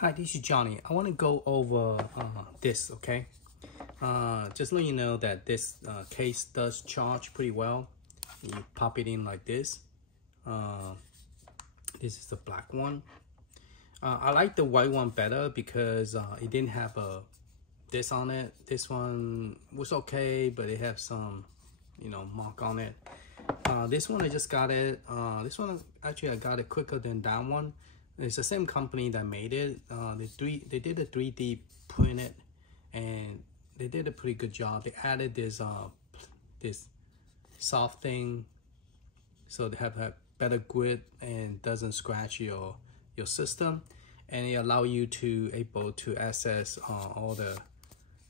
Hi, this is Johnny. I want to go over this, okay? Just let you know that this case does charge pretty well. You pop it in like this. This is the black one. I like the white one better because it didn't have this on it. This one was okay, but it had some, mark on it. This one I just got it. This one actually I got it quicker than that one. It's the same company that made it. They did a 3D print it, and they did a pretty good job. They added this soft thing, so they have a better grip and doesn't scratch your system, and it allow you to able to access all the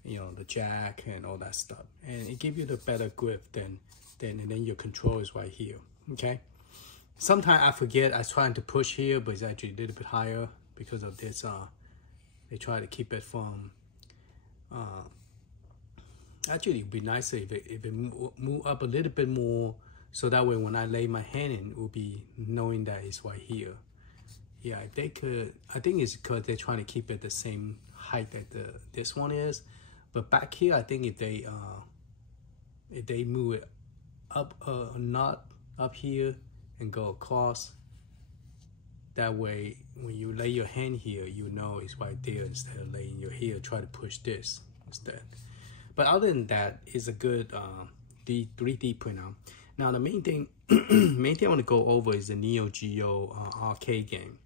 the jack and all that stuff, and it give you the better grip and then your control is right here. Okay. Sometimes I forget I trying to push here, but it's actually a little bit higher because of this. They try to keep it from. Actually, it'd be nicer if it move up a little bit more, so that way when I lay my hand in, it will be knowing that it's right here. Yeah, if they could. I think it's because they're trying to keep it the same height that this one is, but back here, I think if they move it up a knot up here and go across, that way when you lay your hand here, you know it's right there instead of laying your here. Try to push this instead. But other than that, it's a good 3D printer. Now the main thing I want to go over is the Neo Geo arcade game,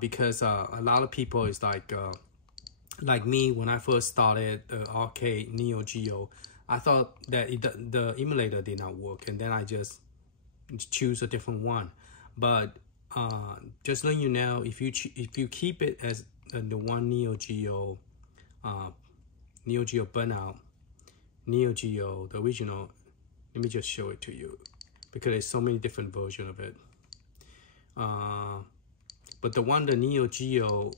because a lot of people is like me. When I first started the arcade Neo Geo, I thought that the emulator did not work, and then I just choose a different one. But just letting you know, if you keep it as the one Neo Geo Burnout, Neo Geo, the original, let me just show it to you because there's so many different versions of it. But the Neo Geo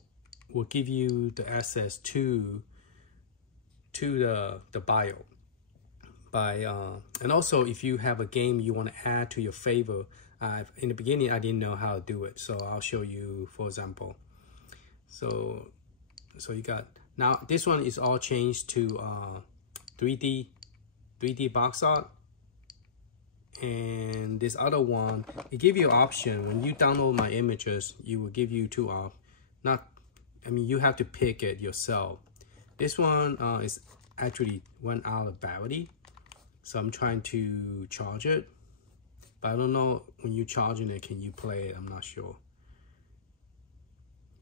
will give you the access to the bio. And also if you have a game you want to add to your favor, in the beginning I didn't know how to do it, so I'll show you. For example, so you got, now this one is all changed to 3D box art, and this other one, it give you an option. When you download my images, you will give you two you have to pick it yourself. This one is actually run out of battery, so I'm trying to charge it, but I don't know when you charging it, can you play it? I'm not sure,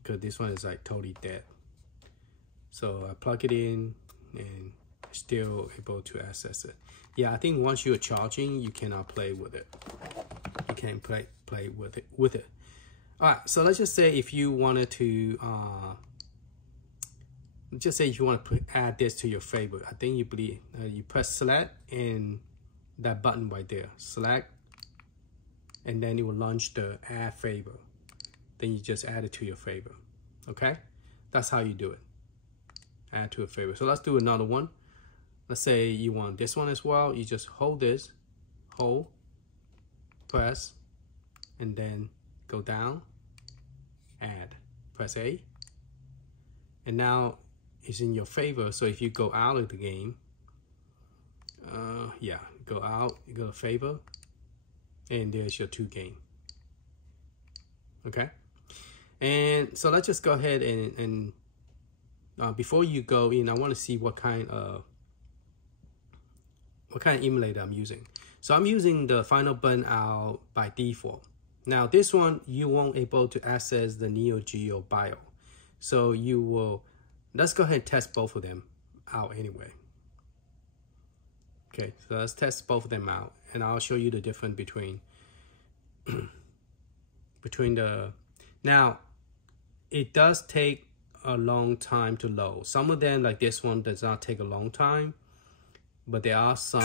because this one is like totally dead. So I plug it in and still able to access it. Yeah, I think once you're charging, you cannot play with it. You can't play with it. All right, so let's just say if you wanted to just say if you want to add this to your favorite, I think you press select and that button right there, select, and then it will launch the add favorite. Then you just add it to your favorite. Okay, that's how you do it. Add to a favorite. So let's do another one. Let's say you want this one as well. You just hold this, press, and then go down, add, press A, and now it's in your favor. So if you go out of the game, go out, you go to favor, and there's your two game. Okay, and so let's just go ahead and before you go in, I want to see what kind of emulator I'm using. So I'm using the FinalBurn Neo by default. Now this one, you won't able to access the Neo Geo bio, so you will. Let's go ahead and test both of them out anyway. Okay, so let's test both of them out, and I'll show you the difference between the. Now, it does take a long time to load. Some of them, like this one, does not take a long time, but there are some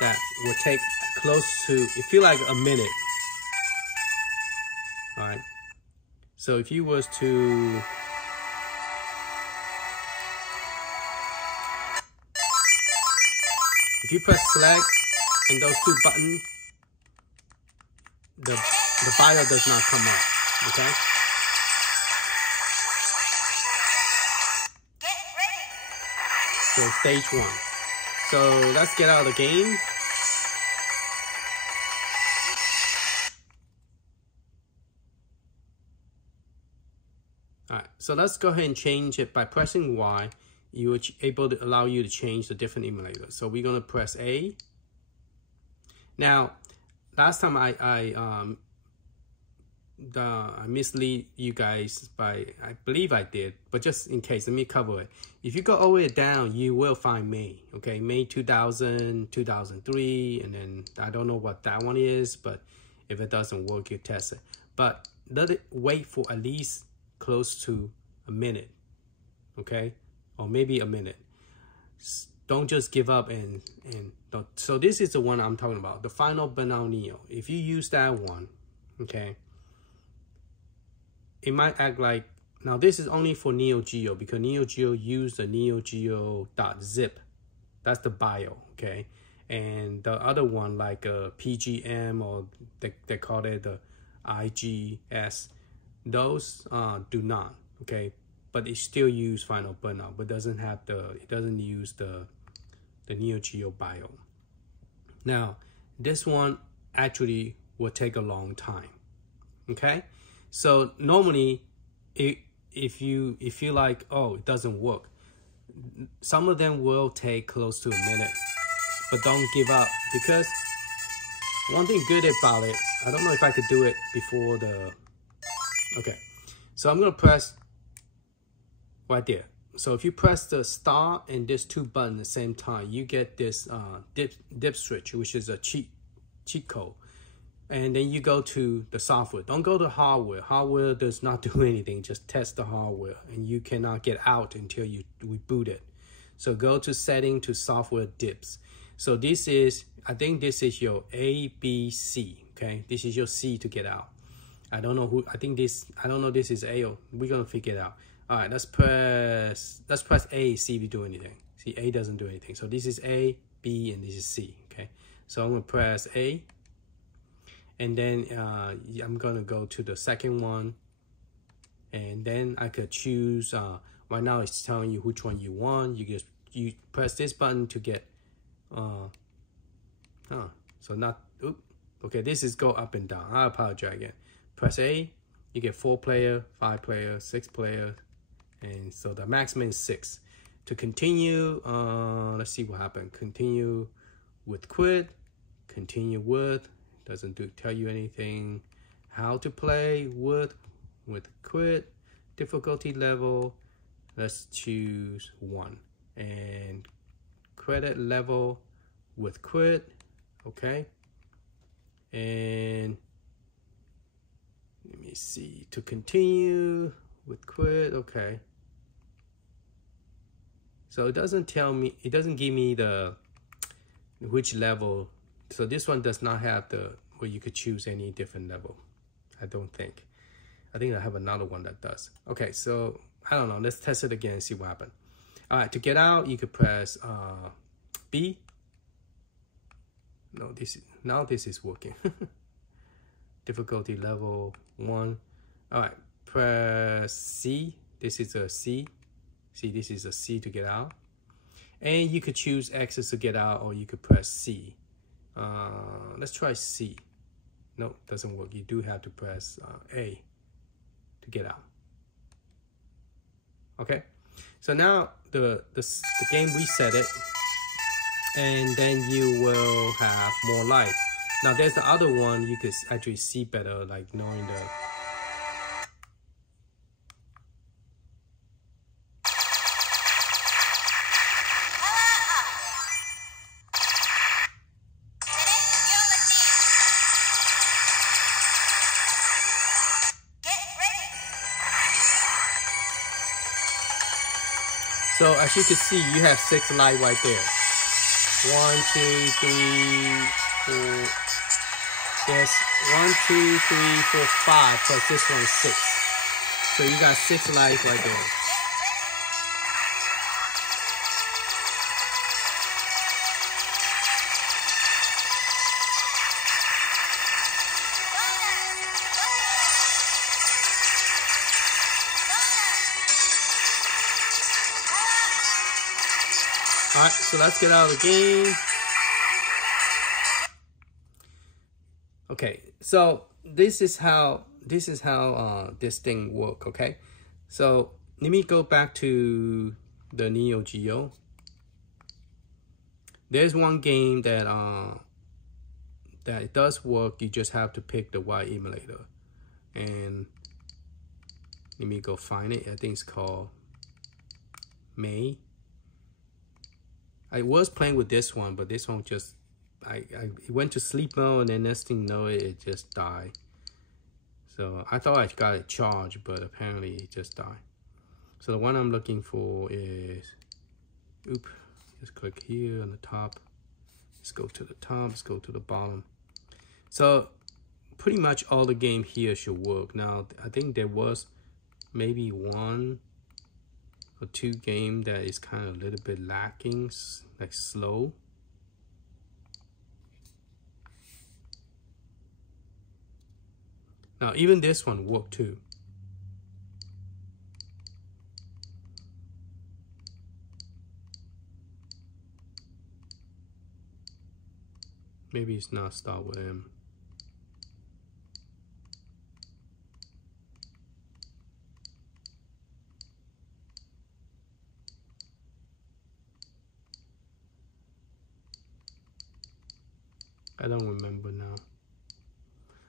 that will take close to, it feel like a minute. All right, so if you was to if you press select and those two buttons, the bio does not come up. Okay, for stage 1. So let's get out of the game. All right, so let's go ahead and change it by pressing Y. You are able to allow you to change the different emulators. So we're gonna press A. Now, last time I mislead you guys by, I believe I did, but just in case, let me cover it. If you go all the way down, you will find May, okay? May 2000, 2003, and then I don't know what that one is, but if it doesn't work, you test it. But let it wait for at least close to a minute, okay? Or maybe a minute. Don't just give up and don't. So this is the one I'm talking about, the FinalBurn Neo. If you use that one, okay, it might act like, now this is only for Neo Geo because Neo Geo use the Neo Geo.zip. That's the bio, okay? And the other one, like PGM, or they call it the IGS, those do not, okay? But it still use FinalBurn Neo, but doesn't have it doesn't use the Neo Geo bio. Now, this one actually will take a long time, okay? So normally, if you like, oh, it doesn't work, some of them will take close to a minute, but don't give up, because one thing good about it, I don't know if I could do it before the, okay. So I'm gonna press right there. So if you press the star and this 2 buttons at the same time, you get this dip switch, which is a cheat code. And then you go to the software. Don't go to hardware. Hardware does not do anything. Just test the hardware, and you cannot get out until you reboot it. So go to setting, to software dips. So this is, I think this is your A, B, C. Okay, this is your C to get out. I don't know who. I think this. I don't know. This is A. We're gonna figure it out. All right, let's press A. See if you do anything. See, A doesn't do anything. So this is A, B, and this is C. Okay, so I'm gonna press A. And then I'm gonna go to the second one, and then I could choose. Right now it's telling you which one you want. You press this button to get. So not. Oops. Okay, this is go up and down. I apologize again. Press A, you get 4 player, 5 player, 6 player, and so the maximum is 6. To continue, let's see what happened. Continue with quit. Continue with. Doesn't tell you anything. How to play with quit. Difficulty level, let's choose 1. And credit level with quit, okay. And let me see, to continue with quit, okay. So it doesn't tell me, it doesn't give me the which level. So this one does not have the where you could choose any different level. I don't think. I think I have another one that does. Okay, so I don't know. Let's test it again and see what happens. All right, to get out, you could press B. No, this is working. Difficulty level 1. All right, press C. This is a C. See, this is a C to get out. And you could choose X to get out, or you could press C. Let's try C. No, doesn't work. You do have to press A to get out. Okay, so now the game reset it, and then you will have more life. Now there's the other one you could actually see better, like knowing the. So as you can see, you have 6 life right there. 1, 2, 3, 4. There's 1, 2, 3, 4, 5 plus this one is 6. So you got 6 life right there. All right, so let's get out of the game. Okay, so this is how this thing work. Okay, so let me go back to the Neo Geo. There's one game that it does work. You just have to pick the Y emulator, and let me go find it. I think it's called May. I was playing with this one, but this one just it went to sleep mode, and then next thing you know it just died. So I thought I got it charged, but apparently it just died. So the one I'm looking for is, just click here on the top. Let's go to the top, let's go to the bottom. So pretty much all the game here should work. Now I think there was maybe 1 or 2 game that is kind of a little bit lacking, like slow. Now even this one worked too. Maybe it's not start with M. I don't remember now.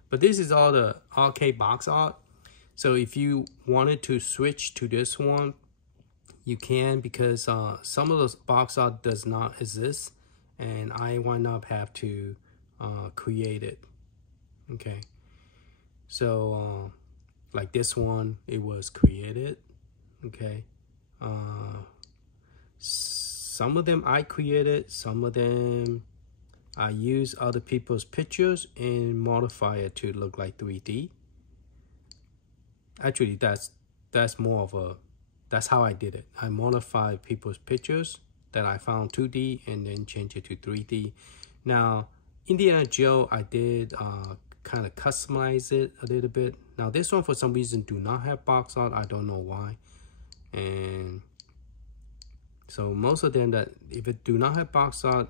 But this is all the arcade box art. So if you wanted to switch to this one, you can, because some of those box art does not exist, and I wind up have to create it. Okay. So like this one, it was created. Okay. Some of them I created, some of them I use other people's pictures and modify it to look like 3D. Actually, that's more of a, that's how I did it. I modified people's pictures that I found 2D and then change it to 3D. Now, Indiana Joe, I did kind of customize it a little bit. Now, this one for some reason do not have box art. I don't know why. And so most of them that if it do not have box art,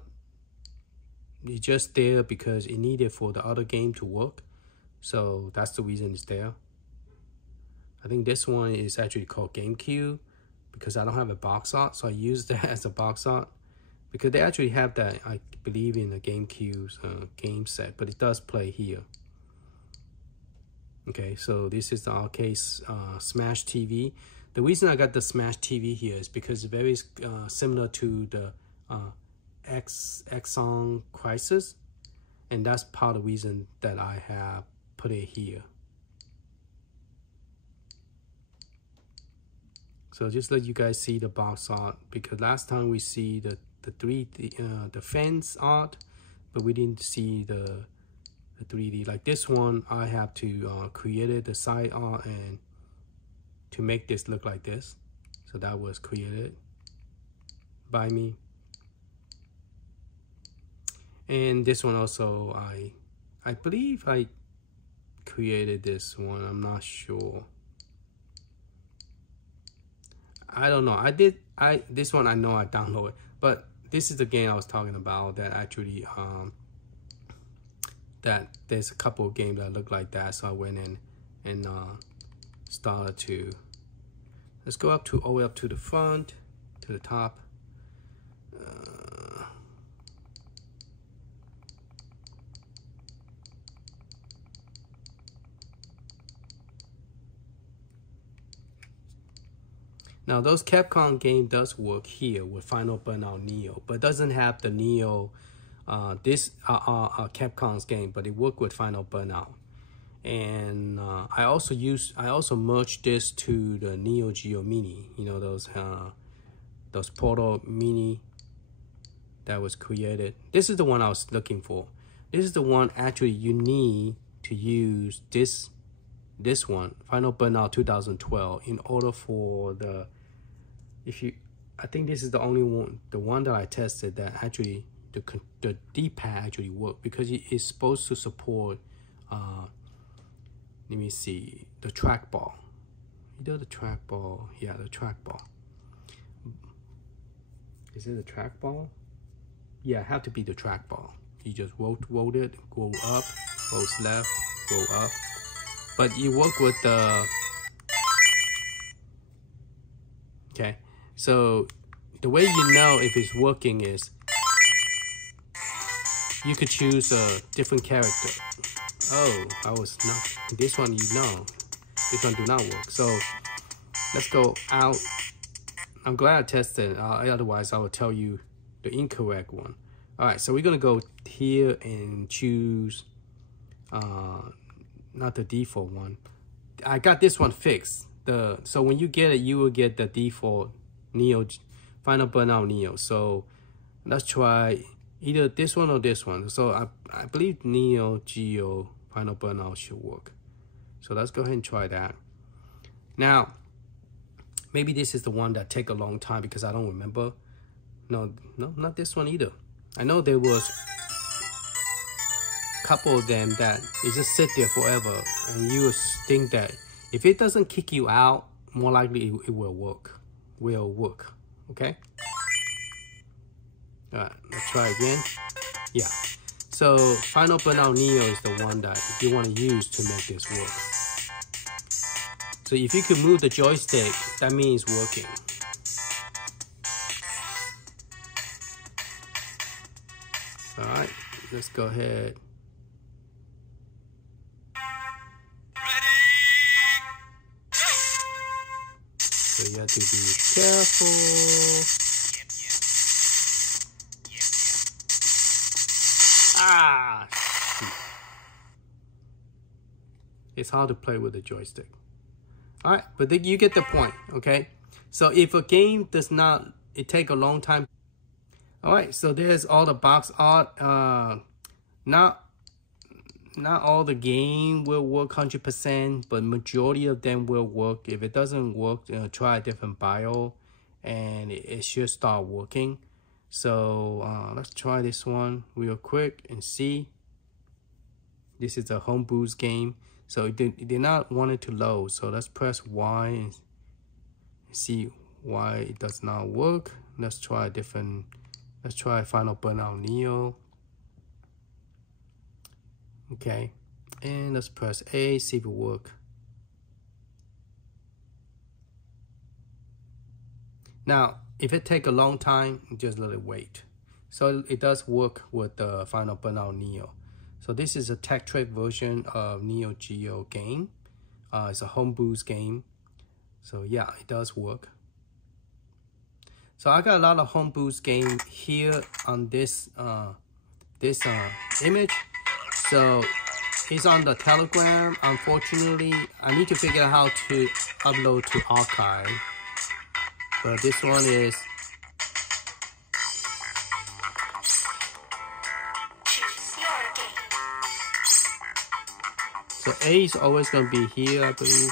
it's just there because it needed for the other game to work. So that's the reason it's there. I think this one is actually called GameCube because I don't have a box art. So I use that as a box art because they actually have that, I believe, in the GameCube's game set, but it does play here. Okay, so this is the arcade Smash TV. The reason I got the Smash TV here is because it's very similar to the Exxon Crisis, and that's part of the reason that I have put it here. So just let you guys see the box art, because last time we see the 3D the fence art, but we didn't see the 3D. Like this one, I have to create the side art and to make this look like this. So that was created by me. And this one also, I believe I created this one. I'm not sure. I don't know. This one I know I downloaded, but this is the game I was talking about that actually that there's a couple of games that look like that. So I went in and started to, let's go up to all the way up to the front, to the top. Now those Capcom game does work here with FinalBurn Neo, but doesn't have the Neo, this Capcom's game, but it worked with FinalBurn. And I also merged this to the Neo Geo Mini. You know, those Portal Mini that was created. This is the one I was looking for. This is the one actually you need to use this one, FinalBurn 2012, in order for the, I think this is the only one, the one that I tested that actually the D-pad actually worked, because it is supposed to support, let me see, the trackball. Either the trackball, yeah, the trackball. Is it a trackball? Yeah, it have to be the trackball. You just roll it, go up, goes left, go up. But you work with the, okay. So the way you know if it's working is you could choose a different character. Oh, I was not, this one you know, this one do not work. So let's go out. I'm glad I tested, otherwise I will tell you the incorrect one. All right, so we're gonna go here and choose, not the default one. I got this one fixed. So when you get it, you will get the default Neo, FinalBurn Neo. So let's try either this one or this one. So I believe Neo Geo FinalBurn should work. So let's go ahead and try that. Now, maybe this is the one that take a long time because I don't remember. No, not this one either. I know there was a couple of them that it just sit there forever, and you think that if it doesn't kick you out, more likely it will work. Okay. All right, let's try again. Yeah. So FinalBurn Neo is the one that you want to use to make this work. So if you could move the joystick, that means working. All right, let's go ahead. So you have to be careful. Ah, it's hard to play with the joystick. All right, but you get the point, okay? So if a game does not, it take a long time. All right, so there's all the box art. Not all the game will work 100%, but majority of them will work. If it doesn't work, try a different bio, and it should start working. So let's try this one real quick and see. This is a home boost game. So it did not want it to load. So let's press Y and see why it does not work. Let's try a different, let's try FinalBurn Neo. Okay, and let's press A, see if it works. Now, if it take a long time, just let it wait. So it does work with the FinalBurn Neo. So this is a tech trade version of Neo Geo game. It's a home boost game. So yeah, it does work. So I got a lot of home boost game here on this image. So it's on the Telegram. Unfortunately, I need to figure out how to upload to archive. But this one is. So A is always going to be here, I believe.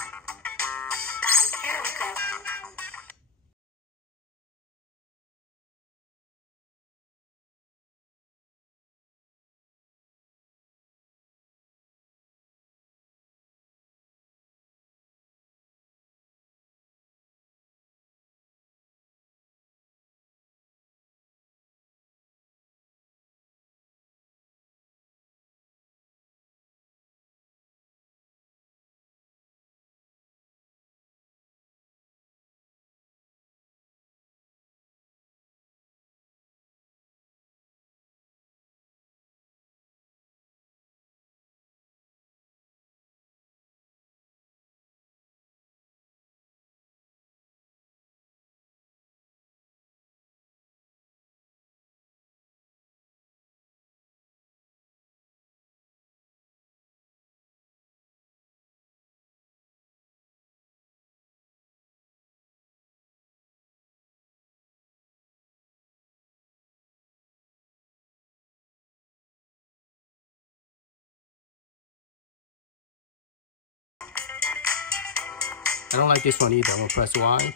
I don't like this one either. I'm gonna press Y.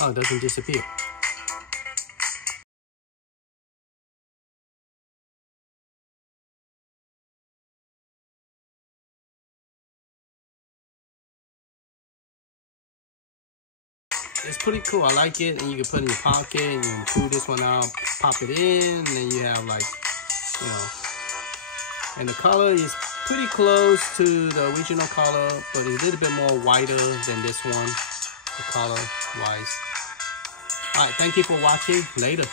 Oh, it doesn't disappear. it's pretty cool. I like it, and you can put it in your pocket, and you can pull this one out, pop it in, and then you have like, you know, and the color is pretty close to the original color, but it's a little bit more whiter than this one, the color wise. All right, thank you for watching. Later.